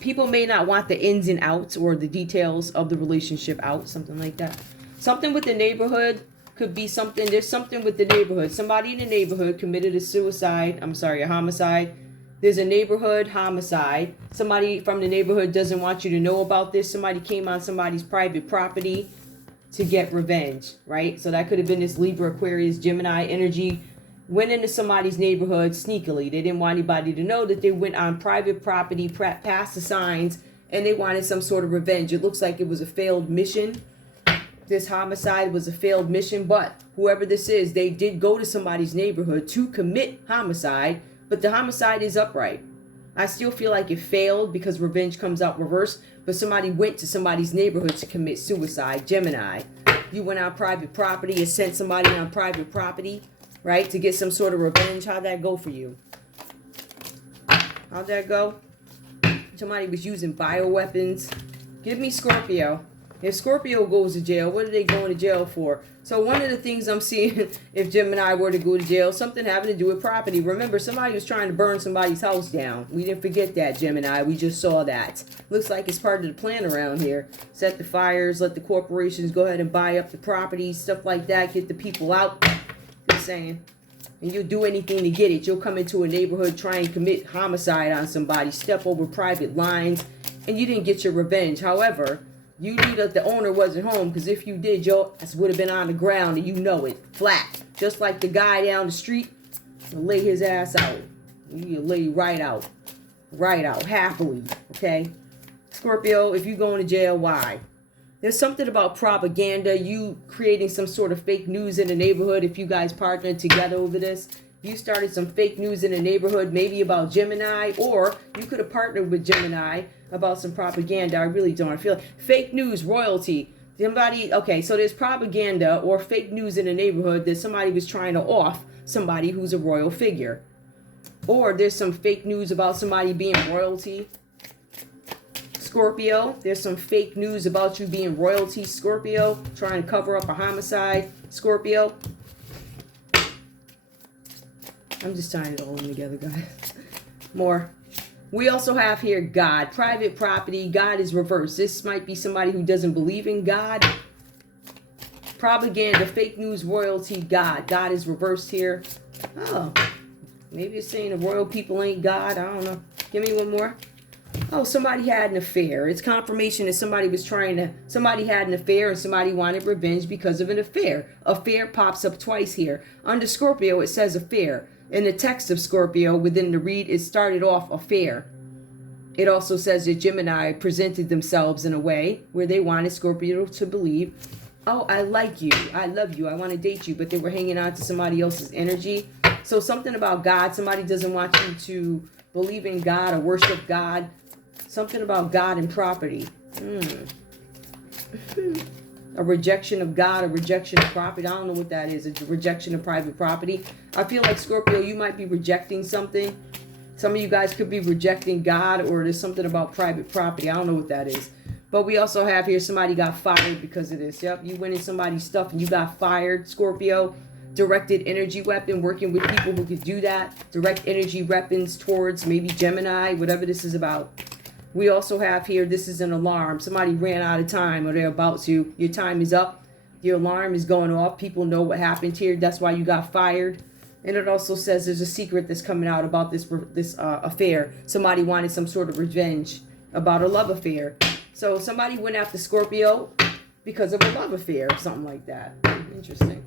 people may not want the ins and outs or the details of the relationship out, something like that. Something with the neighborhood could be something, there's something with the neighborhood. Somebody in the neighborhood committed a homicide. There's a neighborhood homicide. Somebody from the neighborhood doesn't want you to know about this. Somebody came on somebody's private property to get revenge, right? So that could have been this Libra, Aquarius, Gemini energy. Went into somebody's neighborhood sneakily. They didn't want anybody to know that they went on private property, past the signs, and they wanted some sort of revenge. It looks like it was a failed mission. This homicide was a failed mission, but whoever this is, they did go to somebody's neighborhood to commit homicide, but the homicide is upright. I still feel like it failed because revenge comes out reverse, but somebody went to somebody's neighborhood to commit suicide. Gemini, you went on private property and sent somebody on private property, right, to get some sort of revenge. How'd that go for you? How'd that go? Somebody was using bioweapons. Give me Scorpio. If Scorpio goes to jail, what are they going to jail for? So one of the things I'm seeing, if Gemini were to go to jail, something having to do with property. Remember, somebody was trying to burn somebody's house down. We didn't forget that, Gemini. We just saw that. Looks like it's part of the plan around here. Set the fires, let the corporations go ahead and buy up the property, stuff like that, get the people out. Just saying. And you'll do anything to get it. You'll come into a neighborhood, try and commit homicide on somebody, step over private lines, and you didn't get your revenge. However, you knew that the owner wasn't home, because if you did, your ass would have been on the ground, and you know it. Flat. Just like the guy down the street, lay his ass out. You lay right out. Right out. Happily. Okay? Scorpio, if you going to jail, why? There's something about propaganda, you creating some sort of fake news in the neighborhood. If you guys partnered together over this, you started some fake news in the neighborhood, maybe about Gemini, or you could have partnered with Gemini about some propaganda. I really don't. I feel like fake news, royalty. Somebody, okay, so there's propaganda or fake news in the neighborhood that somebody was trying to off somebody who's a royal figure. Or there's some fake news about somebody being royalty. Scorpio, there's some fake news about you being royalty. Scorpio, trying to cover up a homicide. Scorpio. I'm just tying it all in together, guys. More. We also have here God. Private property. God is reversed. This might be somebody who doesn't believe in God. Propaganda, fake news, royalty, God. God is reversed here. Oh. Maybe it's saying the royal people ain't God. I don't know. Give me one more. Oh, somebody had an affair. It's confirmation that somebody had an affair and somebody wanted revenge because of an affair. Affair pops up twice here. Under Scorpio, it says affair. In the text of Scorpio, within the read, it started off affair. It also says that Gemini presented themselves in a way where they wanted Scorpio to believe, oh, I like you, I love you, I want to date you, but they were hanging on to somebody else's energy. So something about God, somebody doesn't want you to believe in God or worship God. Something about God and property. A rejection of God, a rejection of property. I don't know what that is. A rejection of private property. I feel like Scorpio, you might be rejecting something. Some of you guys could be rejecting God, or there's something about private property. I don't know what that is. But we also have here somebody got fired because of this. Yep, you went in somebody's stuff and you got fired, Scorpio. Directed energy weapon, working with people who could do that. Direct energy weapons towards maybe Gemini, whatever this is about. We also have here, this is an alarm. Somebody ran out of time, or they're about to. Your time is up. Your alarm is going off. People know what happened here. That's why you got fired. And it also says there's a secret that's coming out about this affair. Somebody wanted some sort of revenge about a love affair. So somebody went after Scorpio because of a love affair or something like that. Interesting.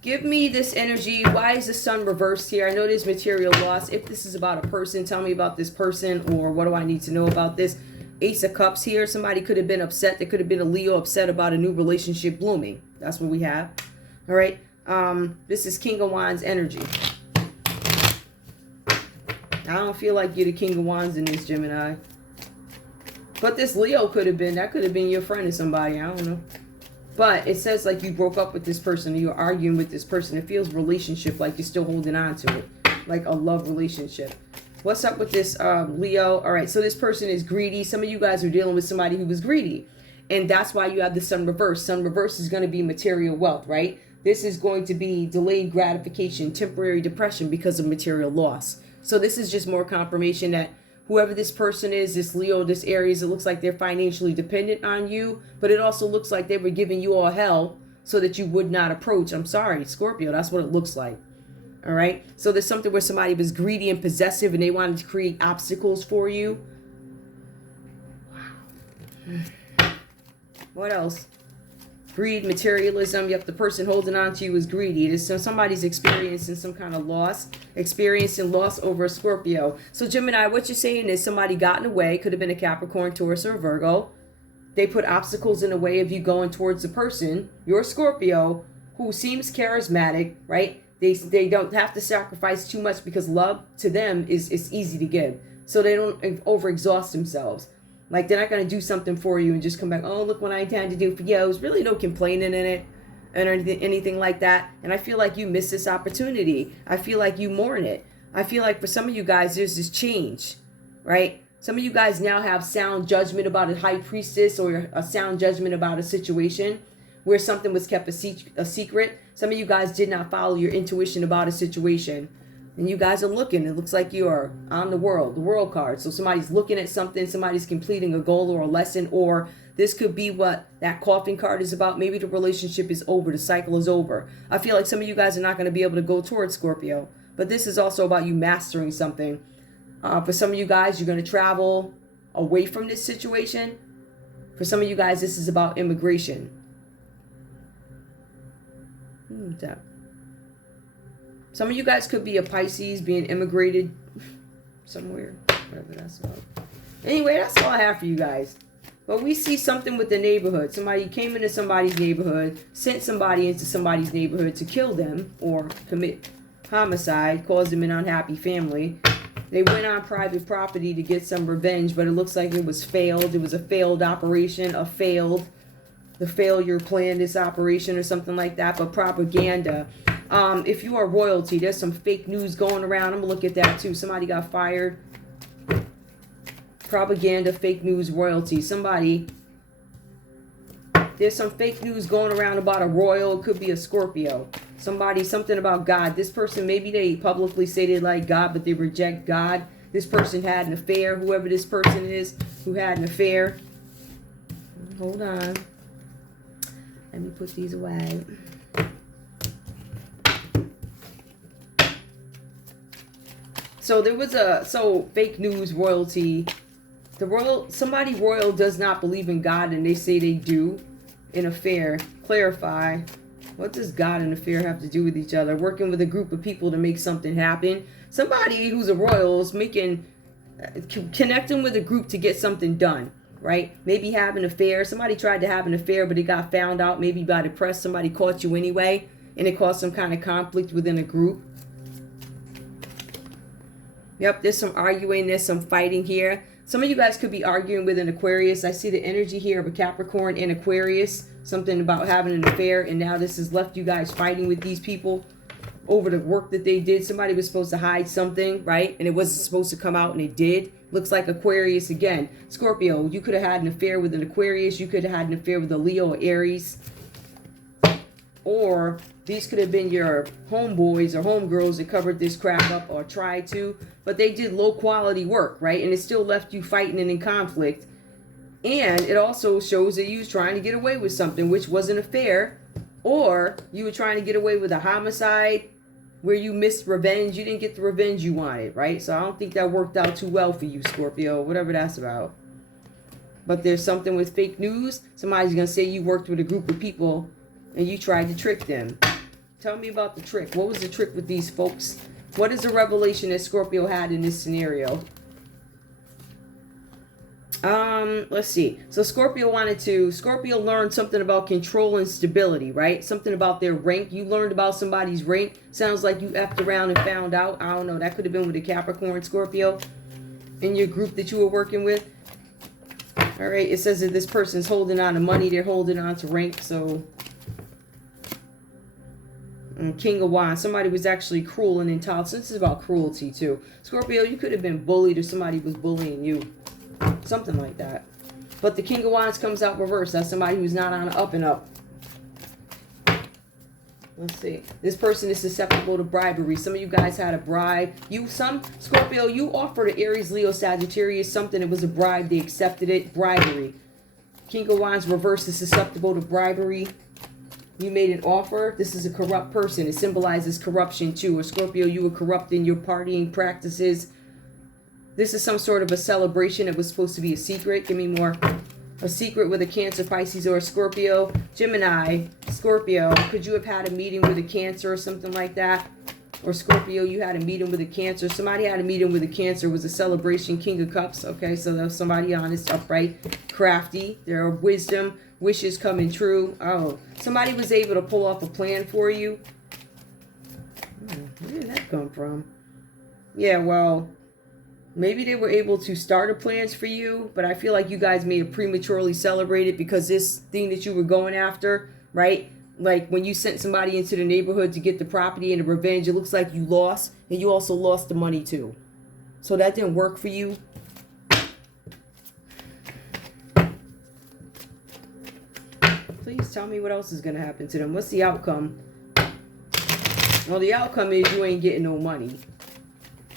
Give me this energy. Why is the sun reversed here? I know there's material loss. If this is about a person, tell me about this person, or what do I need to know about this? Ace of Cups here. Somebody could have been upset. There could have been a Leo upset about a new relationship blooming. That's what we have. All right. This is King of Wands energy. I don't feel like you're the King of Wands in this, Gemini. But this Leo could have been, that could have been your friend or somebody. I don't know. But it says like you broke up with this person, or you're arguing with this person. It feels relationship, like you're still holding on to it. Like a love relationship. What's up with this Leo? All right, so this person is greedy. Some of you guys are dealing with somebody who was greedy. And that's why you have the sun reverse. Sun reverse is going to be material wealth, right? This is going to be delayed gratification, temporary depression because of material loss. So this is just more confirmation that whoever this person is, this Leo, this Aries, it looks like they're financially dependent on you. But it also looks like they were giving you all hell so that you would not approach. I'm sorry, Scorpio, that's what it looks like. All right. So there's something where somebody was greedy and possessive and they wanted to create obstacles for you. Wow. What else? Greed, materialism. Yep, the person holding on to you is greedy. So somebody's experiencing some kind of loss, experiencing loss over a Scorpio. So Gemini, what you're saying is somebody got in the way. Could have been a Capricorn, Taurus, or a Virgo. They put obstacles in the way of you going towards the person, your Scorpio, who seems charismatic, right? They don't have to sacrifice too much because love to them is easy to give. So they don't overexhaust themselves. Like they're not going to do something for you and just come back, oh, look what I intend to do for you. There's really no complaining in it and anything like that. And I feel like you missed this opportunity. I feel like you mourn it. I feel like for some of you guys, there's this change, right? Some of you guys now have sound judgment about a high priestess or a sound judgment about a situation where something was kept a secret. Some of you guys did not follow your intuition about a situation. And you guys are looking. It looks like you are on the world card. So somebody's looking at something. Somebody's completing a goal or a lesson. Or this could be what that coffin card is about. Maybe the relationship is over. The cycle is over. I feel like some of you guys are not going to be able to go towards Scorpio. But this is also about you mastering something. For some of you guys, you're going to travel away from this situation. For some of you guys, this is about immigration. Some of you guys could be a Pisces being immigrated somewhere, whatever that's about. Anyway, that's all I have for you guys. But we see something with the neighborhood. Somebody came into somebody's neighborhood, sent somebody into somebody's neighborhood to kill them or commit homicide, cause them an unhappy family. They went on private property to get some revenge, but it looks like it was failed. It was a failed operation, the failure planned this operation or something like that, but propaganda. If you are royalty, there's some fake news going around. I'm gonna look at that too. Somebody got fired. Propaganda, fake news, royalty. There's some fake news going around about a royal. It could be a Scorpio. Something about God. This person, maybe they publicly say they like God, but they reject God. This person had an affair. Whoever this person is who had an affair. Hold on. Let me put these away. So there was fake news royalty. Somebody royal does not believe in God, and they say they do. An affair. Clarify. What does God and affair have to do with each other? Working with a group of people to make something happen. Somebody who's a royal is connecting with a group to get something done, right? Maybe have an affair. Somebody tried to have an affair, but it got found out maybe by the press. Somebody caught you anyway, and it caused some kind of conflict within a group. Yep, there's some arguing, there's some fighting here. Some of you guys could be arguing with an Aquarius. I see the energy here of a Capricorn and Aquarius. Something about having an affair, and now this has left you guys fighting with these people over the work that they did. Somebody was supposed to hide something, right? And it wasn't supposed to come out, and it did. Looks like Aquarius again. Scorpio, you could have had an affair with an Aquarius. You could have had an affair with a Leo or Aries. Or these could have been your homeboys or homegirls that covered this crap up or tried to. But they did low quality work, right? And it still left you fighting and in conflict. And it also shows that you was trying to get away with something, which wasn't a affair. Or you were trying to get away with a homicide where you missed revenge. You didn't get the revenge you wanted, right? So I don't think that worked out too well for you, Scorpio, whatever that's about. But there's something with fake news. Somebody's going to say you worked with a group of people and you tried to trick them. Tell me about the trick. What was the trick with these folks? What is the revelation that Scorpio had in this scenario? Let's see. So Scorpio learned something about control and stability, right? Something about their rank. You learned about somebody's rank. Sounds like you effed around and found out. I don't know. That could have been with a Capricorn, Scorpio, in your group that you were working with. All right. It says that this person's holding on to money. They're holding on to rank. So King of Wands. Somebody was actually cruel and intolerant. This is about cruelty too. Scorpio, you could have been bullied or somebody was bullying you. Something like that. But the King of Wands comes out reversed. That's somebody who's not on an up and up. Let's see. This person is susceptible to bribery. Some of you guys had a bribe. Scorpio, you offered an Aries, Leo, Sagittarius something. It was a bribe. They accepted it. Bribery. King of Wands reversed is susceptible to bribery. You made an offer. This is a corrupt person. It symbolizes corruption too. Or Scorpio, you were corrupt in your partying practices. This is some sort of a celebration. It was supposed to be a secret. Give me more. A secret with a Cancer, Pisces, or a Scorpio. Gemini, Scorpio. Could you have had a meeting with a Cancer or something like that? Or Scorpio, you had a meeting with a Cancer. Somebody had a meeting with a Cancer. It was a celebration. King of Cups. Okay, so that was somebody honest, upright, crafty. There are wisdom, wishes coming true. Oh, somebody was able to pull off a plan for you. Where did that come from? Yeah, well, maybe they were able to start a plans for you, but I feel like you guys may have prematurely celebrated because this thing that you were going after, right? Like when you sent somebody into the neighborhood to get the property and the revenge, it looks like you lost, and you also lost the money too. So that didn't work for you. Please tell me what else is going to happen to them. What's the outcome? Well, the outcome is you ain't getting no money.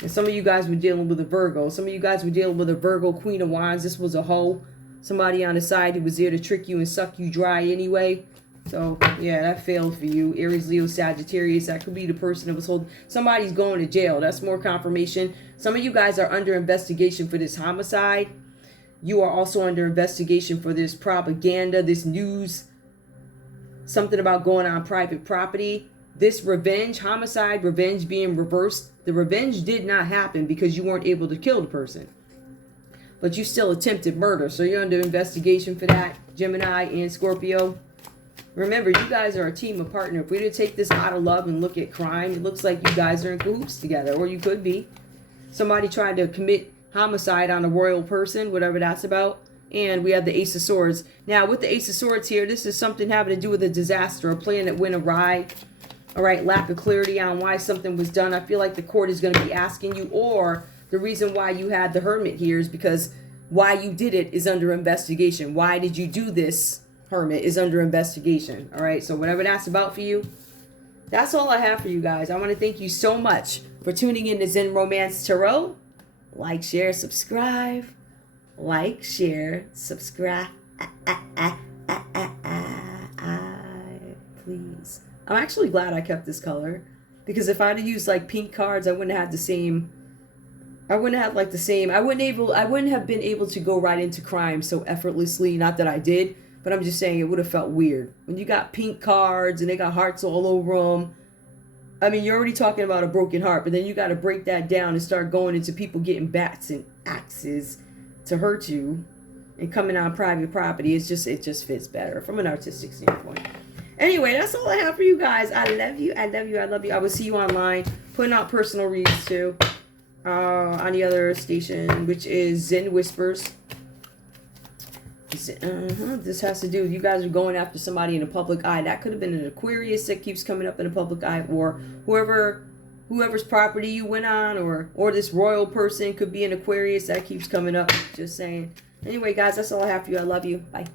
And some of you guys were dealing with a Virgo. Some of you guys were dealing with a Virgo, Queen of Wands. This was a hoe. Somebody on the side who was there to trick you and suck you dry anyway. So, yeah, that failed for you. Aries, Leo, Sagittarius. That could be the person that was holding. Somebody's going to jail. That's more confirmation. Some of you guys are under investigation for this homicide. You are also under investigation for this propaganda, this news. Something about going on private property. This revenge, homicide, revenge being reversed. The revenge did not happen because you weren't able to kill the person. But you still attempted murder. So you're under investigation for that, Gemini and Scorpio. Remember, you guys are a team, a partner. If we were to take this out of love and look at crime, it looks like you guys are in cahoots together. Or you could be. Somebody tried to commit homicide on a royal person, whatever that's about. And we have the Ace of Swords. Now, with the Ace of Swords here, this is something having to do with a disaster, a plan that went awry. All right, lack of clarity on why something was done. I feel like the court is going to be asking you, or the reason why you had the Hermit here is because why you did it is under investigation. Why did you do this, Hermit, is under investigation. All right, so whatever that's about for you, that's all I have for you guys. I want to thank you so much for tuning in to Zen Romance Tarot. Like, share, subscribe. Like, share, subscribe. Please. I'm actually glad I kept this color, because if I'd have used like pink cards, I wouldn't have the same I wouldn't have like the same. I wouldn't have been able to go right into crime so effortlessly. Not that I did, but I'm just saying it would have felt weird when you got pink cards and they got hearts all over them. I mean, you're already talking about a broken heart, but then you got to break that down and start going into people getting bats and axes to hurt you and coming on private property. It just fits better from an artistic standpoint. Anyway, that's all I have for you guys. I love you. I love you. I love you. I will see you online. Putting out personal reads too. On the other station, which is Zen Whispers. This has to do with you guys are going after somebody in the public eye. That could have been an Aquarius that keeps coming up in the public eye, or whoever's property you went on, or this royal person could be an Aquarius that keeps coming up. Just saying. Anyway, guys, that's all I have for you. I love you. Bye.